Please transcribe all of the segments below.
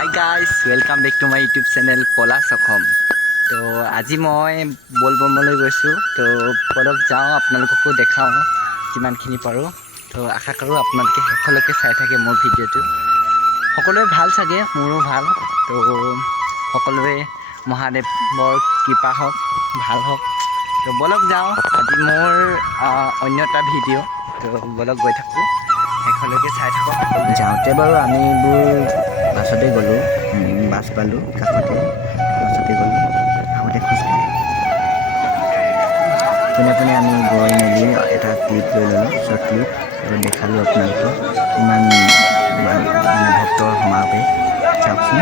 Hi guys, welcome back to my YouTube channel Polas Assamese. তো আজি মই বলবমলৈ গৈছোঁ। তো পলক যাওঁ, আপোনালোককো দেখাওঁ যিমানখিনি পাৰোঁ। তো আশা কৰোঁ আপোনালোকে শেষলৈকে চাই থাকে মোৰ ভিডিঅ'টো। সকলোৱে ভাল চাগে, মোৰো ভাল। তো সকলোৱে মহাদেৱৰ কৃপা হওক, ভাল হওক। তো বলক যাওঁ, আজি মোৰ অন্য এটা ভিডিঅ'। তো বলক গৈ থাকোঁ, শেষলৈকে চাই থাকক। যাওঁতে বাৰু আমি এইবোৰ বাছতে গ'লোঁ, বাছ পালোঁ কাষতে, বাছতে গ'লোঁ, আহোঁতে খোজকাঢ়ি পোনে পোনে আমি গৈ মেলি এটা ক্লিপ লৈ ল'লোঁ, শ্বৰ্ট ক্লিপ। আৰু দেখালোঁ আপোনালোকক কিমান মানে ভক্তৰ সমাৱেশ চাওকচোন।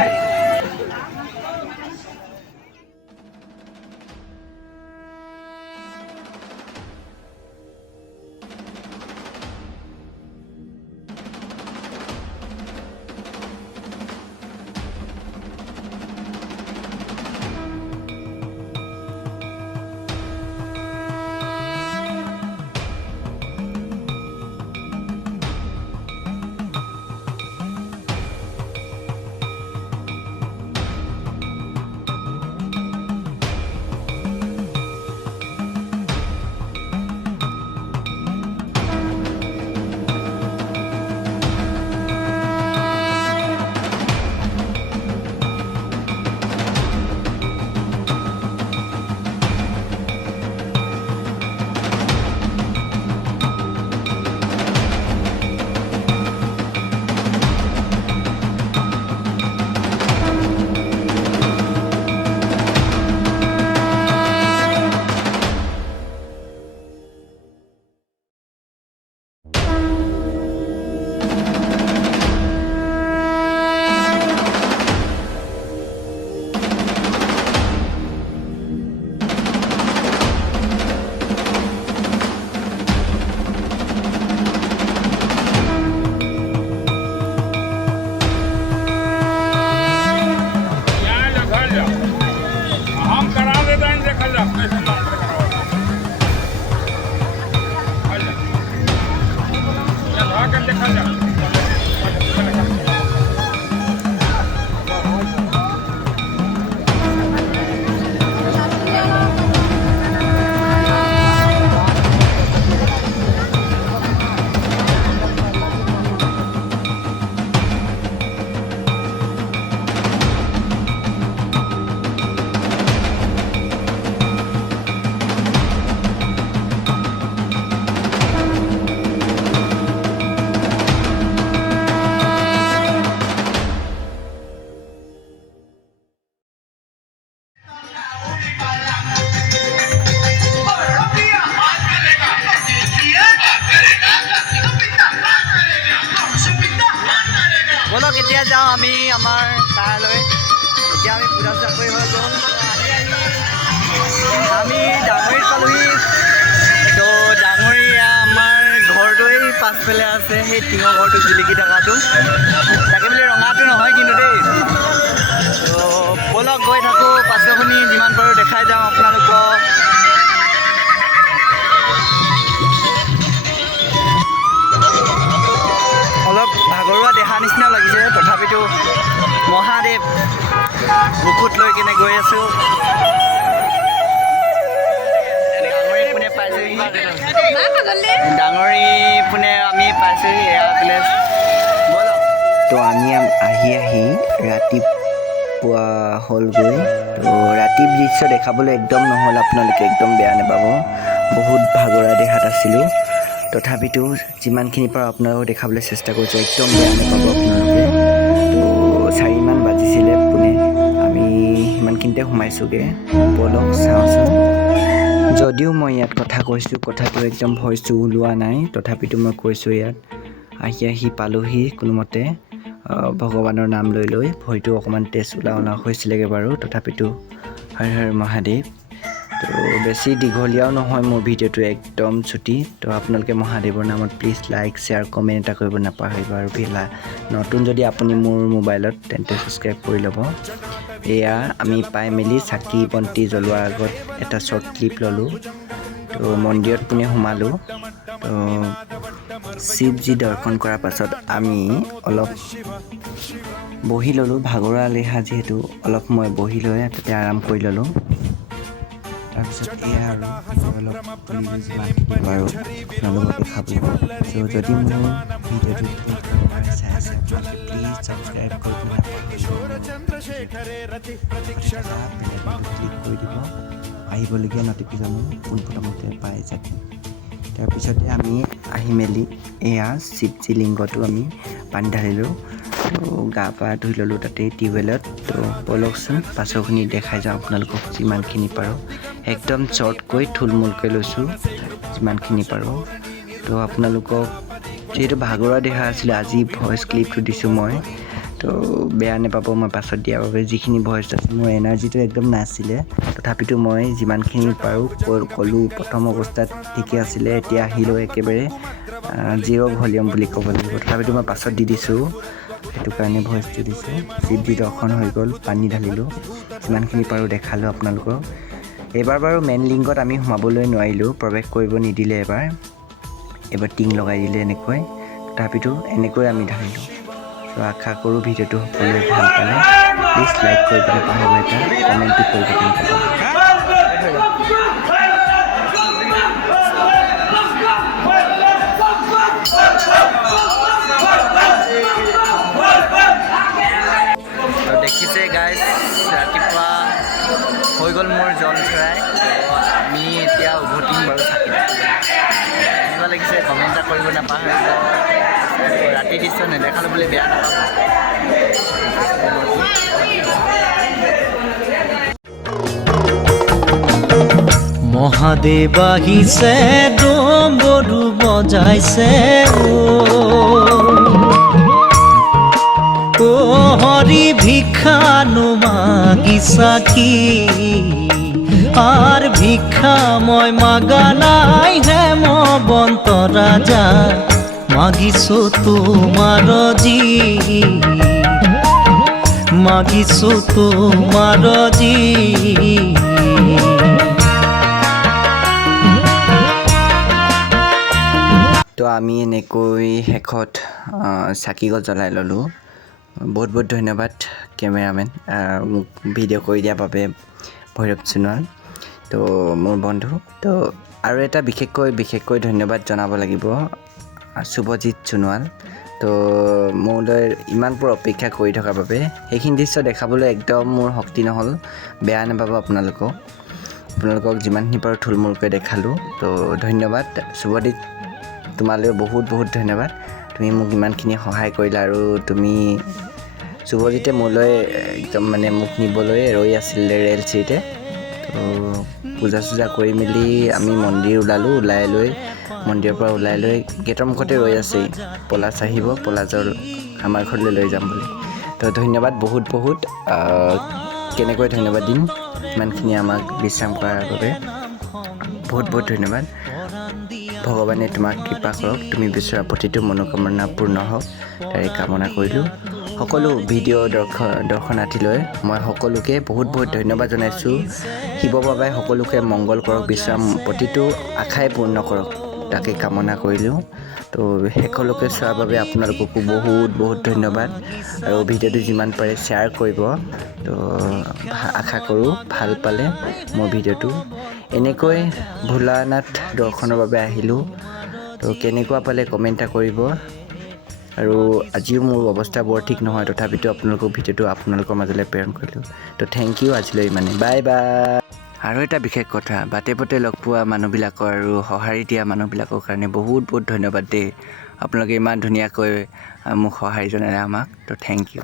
বলক এতিয়া যাওঁ আমি আমাৰ তালৈ। এতিয়া আমি পূজা চূজা কৰি হৈ গ'ল, আমি ডাঙৰীত পালোহি। তো ডাঙৰী আমাৰ ঘৰটো এই পাছফালে আছে, সেই টিঙৰ ঘৰটো জিলিকি থকাটো, তাকে বুলি ৰঙাটো নহয় কিন্তু দেই। তো বলক গৈ থাকোঁ, পাছৰখিনি যিমান পাৰোঁ দেখাই যাওঁ আপোনালোকক। অলপ ভাগৰুৱা দেখা নিচিনা লাগিছে, তথাপিতো মহাদেৱ বুকুত লৈ কিনে গৈ আছোঁ। ডাঙৰী পোনে পাইছোঁহি, ডাঙৰী পোনে আমি পাইছোঁহি, এয়া প্লেচ। তো আমি আহি ৰাতিপুৱা হ'লগৈ। তো ৰাতি দৃশ্য দেখাবলৈ একদম নহ'ল, আপোনালোকে একদম বেয়া নাপাব, বহুত ভাগৰা দেখাত আছিলোঁ। তথাপিতো যিমানখিনি পাৰোঁ আপোনালোকক দেখাবলৈ চেষ্টা কৰিছোঁ, একদম বেয়া নাপাব আপোনালোকে। তো 4মান বাজিছিলে পোনে, আমি সিমানখিনিতে সোমাইছোঁগৈ। বলক চাওঁচোন। যদিও মই ইয়াত কথা কৈছোঁ, কথাটো একদম ভইচটো ওলোৱা নাই, তথাপিতো মই কৈছোঁ ইয়াত আহি পালোহি কোনোমতে। ভগৱানৰ নাম লৈ ভৰিটো অকণমান তেজ ওলা হৈছিলেগৈ বাৰু, তথাপিতো হৰ হৰ মহাদেৱ। তো বেছি দীঘলীয়াও নহয় মোৰ ভিডিঅ'টো, একদম ছুটি। তো আপোনালোকে মহাদেৱৰ নামত প্লিজ লাইক শ্বেয়াৰ কমেণ্ট এটা কৰিব নাপাহৰিব। আৰু নতুন যদি আপুনি মোৰ মোবাইলত, তেন্তে ছাবস্ক্ৰাইব কৰি ল'ব। এয়া আমি পাই মেলি চাকি বন্তি জ্বলোৱাৰ আগত এটা শ্বৰ্ট ক্লিপ ল'লোঁ। তো মন্দিৰত পোনে সোমালোঁ। তো শিৱজী দৰ্শন কৰাৰ পাছত আমি অলপ বহি ল'লোঁ। ভাগৰুৱা লেখা যিহেতু অলপ সময় বহি লৈ তাতে আৰাম কৰি ল'লোঁ। তাৰপিছত এয়া আৰু অলপ তুলিলোঁ যিমানখিনি পাৰোঁ আপোনালোকক দেখাবলৈ। চ' যদি মোৰ ভিডিঅ'টো চাই আছে আপোনালোকে প্লিজ ছাবস্ক্ৰাইব কৰিবলৈ ক্লিক কৰি দিব, আহিবলগীয়া নটিফিকেশ্যনো পোনপ্ৰথমতে পাই যাব। তাৰপিছতে আমি আহি মেলি এয়া শিৱজী লিংগটো আমি পানী ঢালিলোঁ। তো গা পা ধুই ল'লোঁ তাতে টিউবৱেলত। তো ব'লকচোন পাছৰখিনি দেখাই যাওঁ আপোনালোকক যিমানখিনি পাৰোঁ। একদম শ্বৰ্টকৈ থুলমূলকৈ লৈছোঁ যিমানখিনি পাৰোঁ। তো আপোনালোকক যিহেতু ভাগৰুৱা দেহা আছিলে আজি ভইচ ক্লিপটো দিছোঁ মই, তো বেয়া নাপাব মই পাছত দিয়াৰ বাবে। যিখিনি ভইচ আছে মোৰ এনাৰ্জিটো একদম নাছিলে, তথাপিতো মই যিমানখিনি পাৰোঁ ক'লোঁ। প্ৰথম অৱস্থাত ঠিকে আছিলে, এতিয়া আহিলোঁ একেবাৰে জিৰ' ভলিউম বুলি ক'ব লাগিব, তথাপিতো মই পাছত দি দিছোঁ, সেইটো কাৰণে ভইচটো দিছোঁ। শিৱজী দৰ্শন হৈ গ'ল, পানী ঢালিলোঁ, যিমানখিনি পাৰোঁ দেখালোঁ আপোনালোকক। এইবাৰ বাৰু মেইন লিংগত আমি সোমাবলৈ নোৱাৰিলোঁ, প্ৰৱেশ কৰিব নিদিলে। এবাৰ টিং লগাই দিলে এনেকৈ, তথাপিতো এনেকৈ আমি ঢালিলোঁ। চ' আশা কৰোঁ ভিডিঅ'টো সকলোৱে ভাল পালে। প্লিজ লাইক কৰিবলৈ পাহৰিব, এটা কমেণ্টটো কৰিব কেনেকুৱা পালে। দেখিছে গাইজ, ৰাতিপুৱা হৈ গ'ল মোৰ জল চৰাই। আমি এতিয়া উভতিম বাৰু চাকি। কেনেকুৱা লাগিছে কমেণ্ট এটা কৰিব নাপাহৰিব। ৰাতি দৃশ্য নেদেখালোঁ বুলি বেয়া নাপাব। মহাদেৱ আহিছে, ডমৰু বজাইছে, ও হৰি ভিক্ষানো মাগিছা কি? আর ভিক্ষা মই মাগা নাই, হেমবন্ত রাজা মাগিছো তোমার জি, মাগিছো তোমার জি। তো আমি এনেকৈ শেষত চাকিগছ জ্বলাই ল'লোঁ। বহুত বহুত ধন্যবাদ কেমেৰামেন, মোক ভিডিঅ' কৰি দিয়াৰ বাবে ভৈৰৱ সোণোৱাল, তো মোৰ বন্ধু। তো আৰু এটা বিশেষকৈ ধন্যবাদ জনাব লাগিব শুভজিত সোণোৱাল। তো মোলৈ ইমানবোৰ অপেক্ষা কৰি থকাৰ বাবে। সেইখিনি দৃশ্য দেখাবলৈ একদম মোৰ শক্তি নহ'ল, বেয়া নাপাব আপোনালোকক যিমানখিনি পাৰোঁ থুলমূলকৈ দেখালোঁ। তো ধন্যবাদ শুভজিত, তোমালৈ বহুত বহুত ধন্যবাদ। তুমি মোক ইমানখিনি সহায় কৰিলা, আৰু তুমি শুভজিতে মোলৈ একদম মানে মোক নিবলৈ ৰৈ আছিলে ৰেল চিটে। তো পূজা চূজা কৰি মেলি আমি মন্দিৰ ওলালোঁ, ওলাই লৈ মন্দিৰৰ পৰা ওলাই লৈ গেটৰ মুখতে ৰৈ আছেই, পলাশ আহিব, পলাশৰ আমাৰ ঘৰলৈ লৈ যাম বুলি। তো ধন্যবাদ বহুত বহুত। কেনেকৈ ধন্যবাদ দিম, ইমানখিনি আমাক বিশ্ৰাম কৰাৰ বাবে বহুত বহুত ধন্যবাদ। ভগৱানে তোমাক কৃপা কৰক, তুমি বিচৰা প্ৰতিটো মনোকামনা পূৰ্ণ হওক, তাৰে কামনা কৰিলোঁ। সকলো ভিডিঅ' দৰ্শনাৰ্থীলৈ মই সকলোকে বহুত বহুত ধন্যবাদ জনাইছোঁ। শিৱ বাবাই সকলোকে মংগল কৰক, বিচৰা প্ৰতিটো আশাই পূৰ্ণ কৰক, তাকে কামনা কৰিলোঁ। তো সকলোকে চোৱাৰ বাবে আপোনালোককো বহুত বহুত ধন্যবাদ, আৰু ভিডিঅ'টো যিমান পাৰে শ্বেয়াৰ কৰিব। তো আশা কৰোঁ ভাল পালে মোৰ ভিডিঅ'টো। এনেকৈ ভোলানাথ দৰ্শনৰ বাবে আহিলোঁ, তো কেনেকুৱা পালে কমেণ্ট এটা কৰিব। আৰু আজিও মোৰ অৱস্থা বৰ ঠিক নহয়, তথাপিতো আপোনালোকৰ ভিডিঅ'টো আপোনালোকৰ মাজলৈ প্ৰেৰণ কৰিলোঁ। তো থেংক ইউ, আজিলৈ ইমানেই, বাই বাই। আৰু এটা বিশেষ কথা, বাটে পথে লগ পোৱা মানুহবিলাকৰ আৰু সঁহাৰি দিয়া মানুহবিলাকৰ কাৰণে বহুত বহুত ধন্যবাদ দেই। আপোনালোকে ইমান ধুনীয়াকৈ মোক সঁহাৰি জনালে আমাক, তো থেংক ইউ।